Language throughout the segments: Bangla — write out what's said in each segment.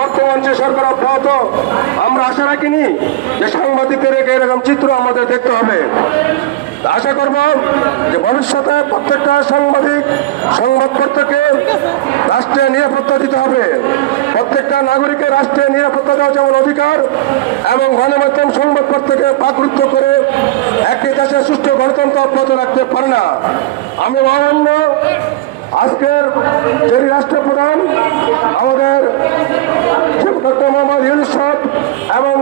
বর্তমান যে সরকার অব্যাহত, আমরা আশা রাখিনি যে সাংবাদিকদের এরকম চিত্র আমাদের দেখতে হবে। আশা করব যে ভবিষ্যতে প্রত্যেকটা সাংবাদিক সংবাদপত্রকে রাষ্ট্রের নিরাপত্তা দিতে হবে। প্রত্যেকটা নাগরিকের রাষ্ট্রের নিরাপত্তা দেওয়া যেমন অধিকার, এবং গণমাধ্যম সংবাদপত্রকে পাকরুদ্ধ করে একটি দেশের সুষ্ঠু গণতন্ত্র অব্যাহত রাখতে পারে না। আমি অরণ্য আজকের যে রাষ্ট্রপ্রধান, আমাদের ডক্টর মোহাম্মদ ইউনুস এবং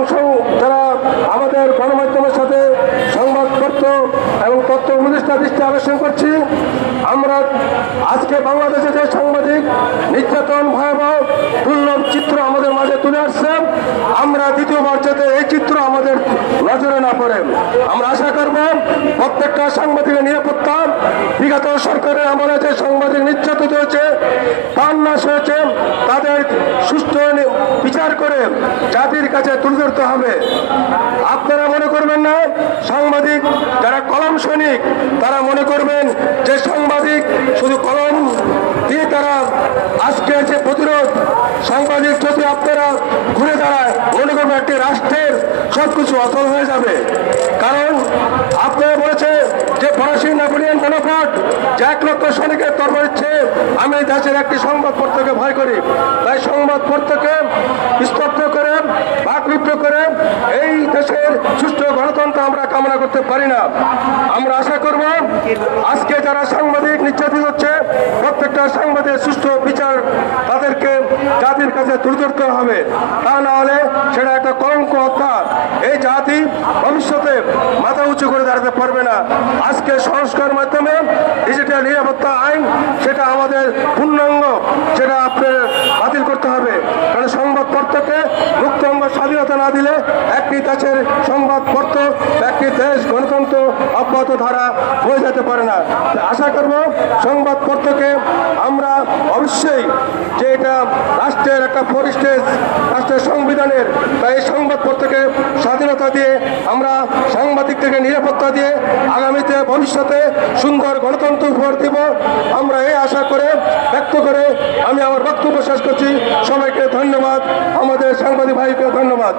যারা আমাদের গণমাধ্যমের সাথে সংবাদপত্র এবং তথ্য উপদেষ্টা দৃষ্টি আকর্ষণ করছি, আমরা আজকে বাংলাদেশে যে সাংবাদিক নির্যাতন, ভয়াবহ দুর্লভ চিত্র আমাদের মাঝে তুলে আসছে আমরা দ্বিতীয়বার যাতে এই চিত্র আমাদের নজরে না পড়ে। আমরা আশা করব প্রত্যেকটা সাংবাদিকের নিরাপত্তা বিগত সরকারের আমলে যে সাংবাদিক নির্যাতিত হয়েছে প্রাণ নাশ হয়েছে তাদের সুস্থ বিচার করে জাতির কাছে তুলে ধরতে হবে। আপনারা মনে করবেন না? সাংবাদিক যারা কলম সৈনিক, তারা মনে করবেন যে সাংবাদিক শুধু কলম দিয়ে তারা আজকে যে প্রতিরোধ, সাংবাদিক যদি আপনারা ঘুরে দাঁড়ায় একটি রাষ্ট্রের সবকিছু অচল হয়ে যাবে। কারণ আপনারা বলেছে যে ফরাসি নেপোলিয়ন বোনাপার্ট যে এক লক্ষ সৈনিকের তরবারি চেয়ে আমি দেশের একটি সংবাদপত্রকে ভয় করি। তাই সংবাদপত্রকে স্তব্ধ করে, বাকরুদ্ধ করে এই দেশের সুষ্ঠু গণতন্ত্র আমরা কামনা করতে পারি না। আমরা আশা করব আজকে যারা সাংবাদিক নির্যাতিত হচ্ছে, প্রত্যেকটা সাংবাদিক সুষ্ঠু বিচার কাছে তুলে ধরতে হবে। তা না হলে সেটা একটা কলঙ্ক হত্যা। এই জাতি ভবিষ্যতে মাথা উঁচু করে দাঁড়াতে পারবে না। আজকে সংস্কার মাধ্যমে ডিজিটাল নিরাপত্তা আইন, সেটা আমাদের পূর্ণাঙ্গ, সেটা আপনার বাতিল করতে হবে। কারণ সংবাদপত্রকে মুক্ত অঙ্গ স্বাধীনতা না দিলে একটি দেশের সংবাদপত্র, একটি দেশ গণতন্ত্র অব্যাহত ধারা হয়ে যেতে পারে না। আশা করব সংবাদপত্রকে আমরা অবশ্যই যে এটা রাষ্ট্রের একটা পরিষ্টেজ রাষ্ট্রের সংবিধানের তাই এই সংবাদপত্রকে স্বাধীনতা দিয়ে আমরা সাংবাদিকদেরকে নিরাপত্তা দিয়ে আগামীতে ভবিষ্যতে সুন্দর গণতন্ত্র উপহার দিব। আমরা এই আশা করে, ব্যক্ত করে আমি আমার বক্তব্য শেষ করছি। সবাইকে ধন্যবাদ। আমাদের সাংবাদিক ভাইকে ধন্যবাদ।